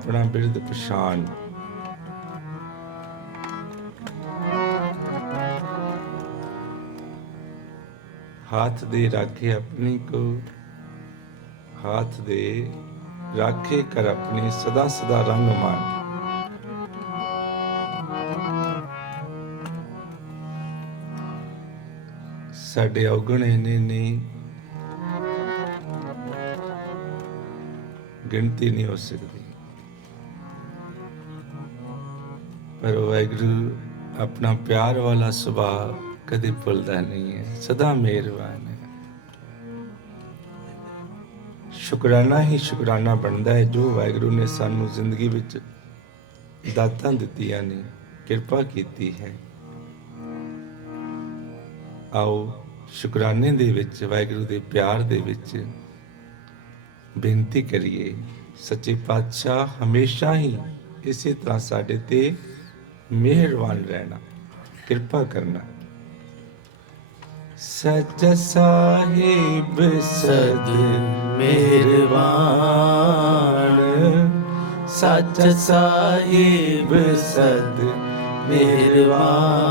ਆਪਣਾ ਬਿਰਧ ਪਛਾਣ हाथ दे राखे अपनी को हाथ दे राखे कर अपनी सदा सदा रंग मान ਸਾਡੇ ਔਗਣ ਇਹਨੇ ਨੇ ਗਿਣਤੀ ਨਹੀਂ ਹੋ ਸਕਦੀ ਪਰ ਵਾਹਿਗੁਰੂ, ਆਪਣਾ ਪਿਆਰ ਵਾਲਾ ਸੁਭਾਅ ਕਦੇ ਭੁੱਲਦਾ ਨਹੀਂ ਹੈ। ਸਦਾ ਮਿਹਰਬਾਨ ਹੈ। ਸ਼ੁਕਰਾਨਾ ਹੀ ਸ਼ੁਕਰਾਨਾ ਬਣਦਾ ਹੈ, ਜੋ ਵਾਹਿਗੁਰੂ ਨੇ ਸਾਨੂੰ ਜ਼ਿੰਦਗੀ ਵਿੱਚ ਦਾਤਾਂ ਦਿੱਤੀਆਂ ਨੇ, ਕਿਰਪਾ ਕੀਤੀ ਹੈ। ਆਓ, ਸ਼ੁਕਰਾਨੇ ਦੇ ਵਿੱਚ, ਵਾਹਿਗੁਰੂ ਦੇ ਪਿਆਰ ਦੇ ਵਿੱਚ ਬੇਨਤੀ ਕਰੀਏ, ਸੱਚੇ ਪਾਤਸ਼ਾਹ ਹਮੇਸ਼ਾ ਹੀ ਇਸੇ ਤਰ੍ਹਾਂ ਸਾਡੇ ਤੇ ਮਿਹਰਬਾਨ ਰਹਿਣਾ ਕਿਰਪਾ ਕਰਨਾ ਸੱਚ ਸਾਹਿਬ ਸਦ ਮਿਹਰਬਾਨ ਸੱਚ ਸਾਹਿਬ ਸਦ ਮਿਹਰਬਾਨ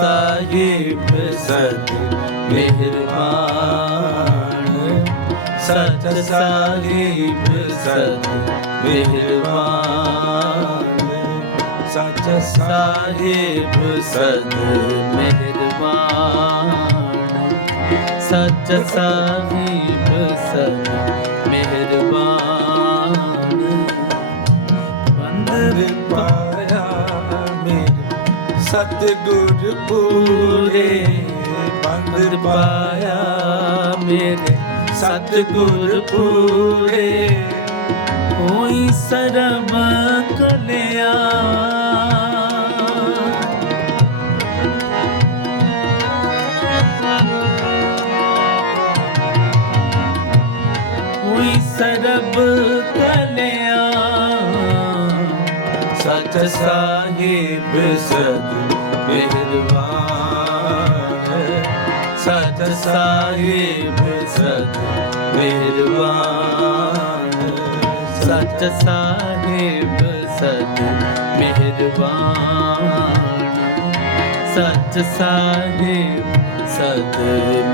ਸਾਹਿਬ ਸਦ ਮਿਹਰਬਾਨ ਸੱਚ ਸਾਹਿਬ ਸਦ ਮਿਹਰਬਾਨ ਸਚ ਸਾਹਿਬ ਸਦ ਮਿਹਰਬਾਨ ਸੱਚ ਸਾਹਿਬ ਸਦ ਸਤਿਗੁਰ ਪੂਰੇ ਬੰਦਰ ਪਾਇਆ ਮੇਰੇ। ਸਤਿਗੁਰ ਪੂਰੇ ਹੋਈ ਸਰਬ ਕਲਿਆ। ਹੋਈ ਸਰਬ ਕਲਿਆ। ਸੱਚ ਸਾਹਿਬ ਸਦ ਮਿਹਰਬਾਨ ਸੱਚ ਸਾਹਿਬ ਸਦ ਮਿਹਰਬਾਨ ਸੱਚ ਸਾਹਿਬ ਸਦ ਮਿਹਰਬਾਨ ਸੱਚ ਸਾਹਿਬ ਸਦ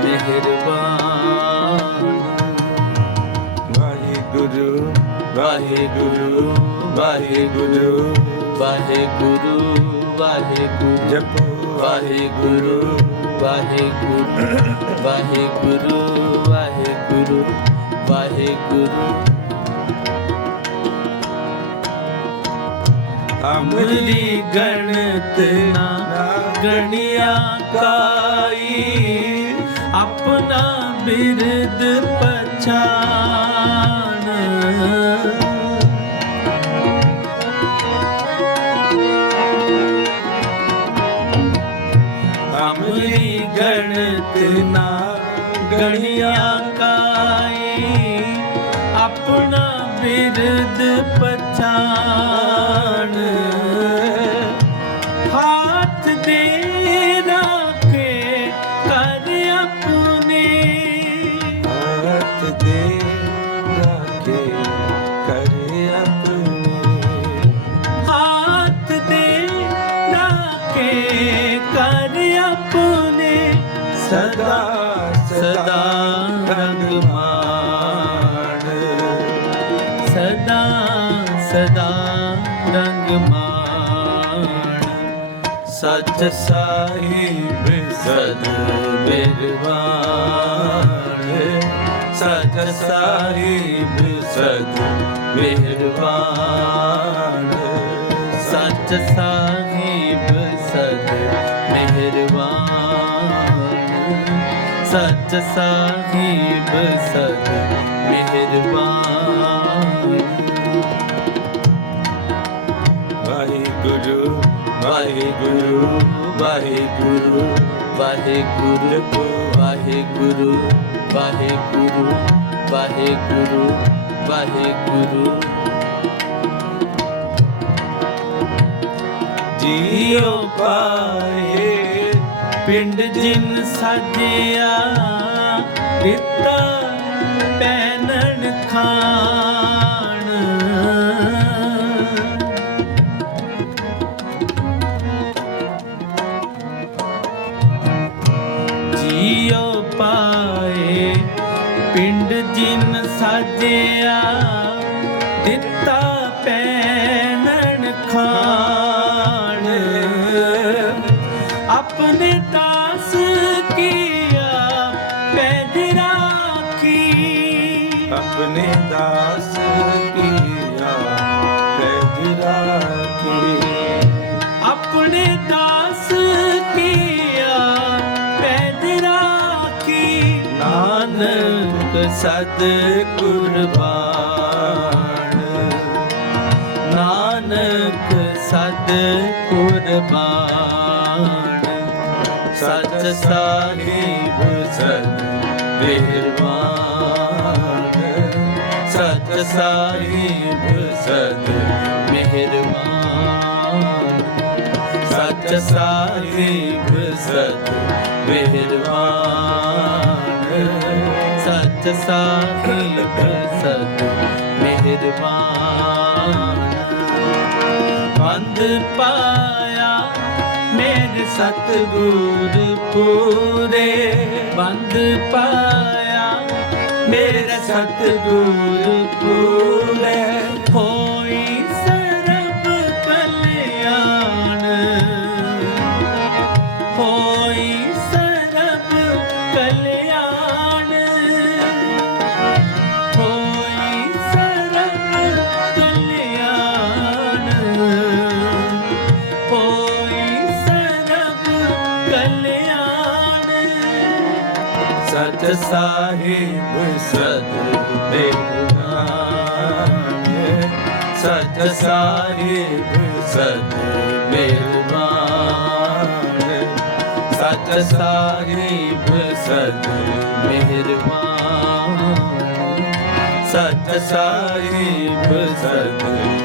ਮਿਹਰਬਾਨ ਵਾਹਿਗੁਰੂ ਵਾਹਿਗੁਰੂ ਵਾਹਿਗੁਰੂ ਵਾਹਿਗੁਰੂ ਵਾਹਿਗੁਰੂ ਜਪੋ ਵਾਹਿਗੁਰੂ ਵਾਹਿਗੁਰੂ ਵਾਹਿਗੁਰੂ ਵਾਹਿਗੁਰੂ। ਵਾਹਿਗੁਰੂ ਅਮਲੀ ਗਣਤ ਨਾ ਗਣਿਆ ਕਾਈ, ਆਪਣਾ ਬਿਰਦ ਪਛਾਨ ਅਮਰੀ ਗਣਤ ਨਾ ਗਣਿਆ ਕਾਈ ਆਪਣਾ ਬਿਰਦ ਪਛਾਨ ਹੱਥ ਦੇ ਰੱਖੇ ਕਰ ਆਪਣੇ। ਹੱਥ ਦੇ ਸਦਾ ਰੰਗ ਮਾਣ। ਸੱਚ ਸਾਹਿਬ ਸਦ ਮਿਹਰਬਾਨ ਸੱਚ ਸਾਹਿਬ ਸਦ ਮਿਹਰਬਾਨ ਸੱਚ ਸਾਹਿਬ ਸਦ ਮਿਹਰਬਾਨ ਸੱਚ ਸਾਹਿਬ ਸਦ ਮਿਹਰਬਾਨ ਵਾਹਿਗੁਰੂ ਵਾਹਿਗੁਰੂ ਵਾਹਿਗੁਰੂ ਵਾਹਿਗੁਰੂ ਵਾਹਿਗੁਰੂ ਵਾਹਿਗੁਰੂ ਵਾਹਿਗੁਰੂ ਵਾਹਿਗੁਰੂ। ਜੀਉ ਪਾਏ ਪਿੰਡ ਜਿਨ ਸਾਜਿਆ, ਦਿੱਤਾ ਪੈਨਣ ਖਾਂ। ਚੜਿਆ ਦਿੱਤਾ ਪੈਣਨ ਖਾਣ। ਆਪਣੇ ਦਾਸ ਕੀਆ ਪੈਜ ਰਾਖੀ। ਆਪਣੇ ਦਾਸ ਕੀਆ ਪੈਜ ਰਾਖੀ। ਆਪਣੇ ਦਾਸ ਕੀਆ ਪੈਜ ਰਾਖੀ। ਨਾਨਕ ਸਦ ਕੁਰਬਾਨ ਨਾਨਕ ਸਦ ਕੁਰਬਾਨ ਸਚ ਸਾਹਿਬ ਸਦ ਮਿਹਰਬਾਨ ਸਚ ਸਾਹਿਬ ਸਦ ਮਿਹਰਬਾਨ। ਸਚ ਸਾਹਿਬ ਸਤ ਮਿਹਰਬਾਨ ਸਚ ਸਾਹਿਬ ਸਤ ਮਿਹਰਬਾਨ। ਬੰਦ ਪਾਇਆ ਮੇਰੇ ਸਤਗੁਰ ਪੂਰੇ। ਬੰਦ ਪਾਇਆ ਮੇਰੇ ਸਤਗੁਰ ਪੂਰੇ। ਹੋਈ ਸਰਬ ਕਲਿਆਣ। ਹੋਈ ਸਰਬ ਕਲਿਆਣ। ਸਾਹਿਬ ਸਤ ਬੇਗੁਨਾਹ ਸਤ ਸਾਹਿਬ ਸਤਿ ਬੇਗੁਨਾਹ ਸਤ ਸਾਹਿਬ ਸਤਿ ਮਿਹਰਬਾਨ। ਸਤ ਸਾਹਿਬ ਸਤਿ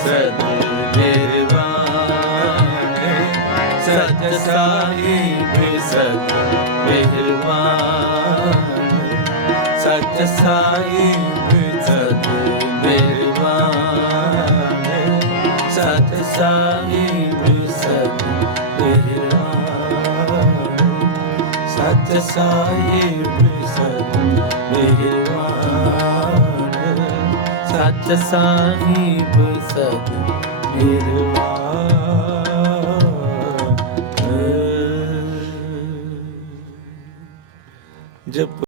ਸਾਹਿਬ ਸਦ ਮਿਹਰਬਾਨ ਸਤ ਸਾਹਿਬ ਸਤ ਮਿਹਰਬਾਨ ਸਤ ਸਾਹਿਬ ਸਤ ਮਿਹਰਬਾਨ ਸਾਹਿਬ ਸਤ ਸੱਚ ਸਾਹਿਬ ਸਤ ਮਿਹਰਬਾਨ ਸੱਚ ਸਾਹਿਬ ਸਦ ਨਿਰਵਾਣ ਜਪ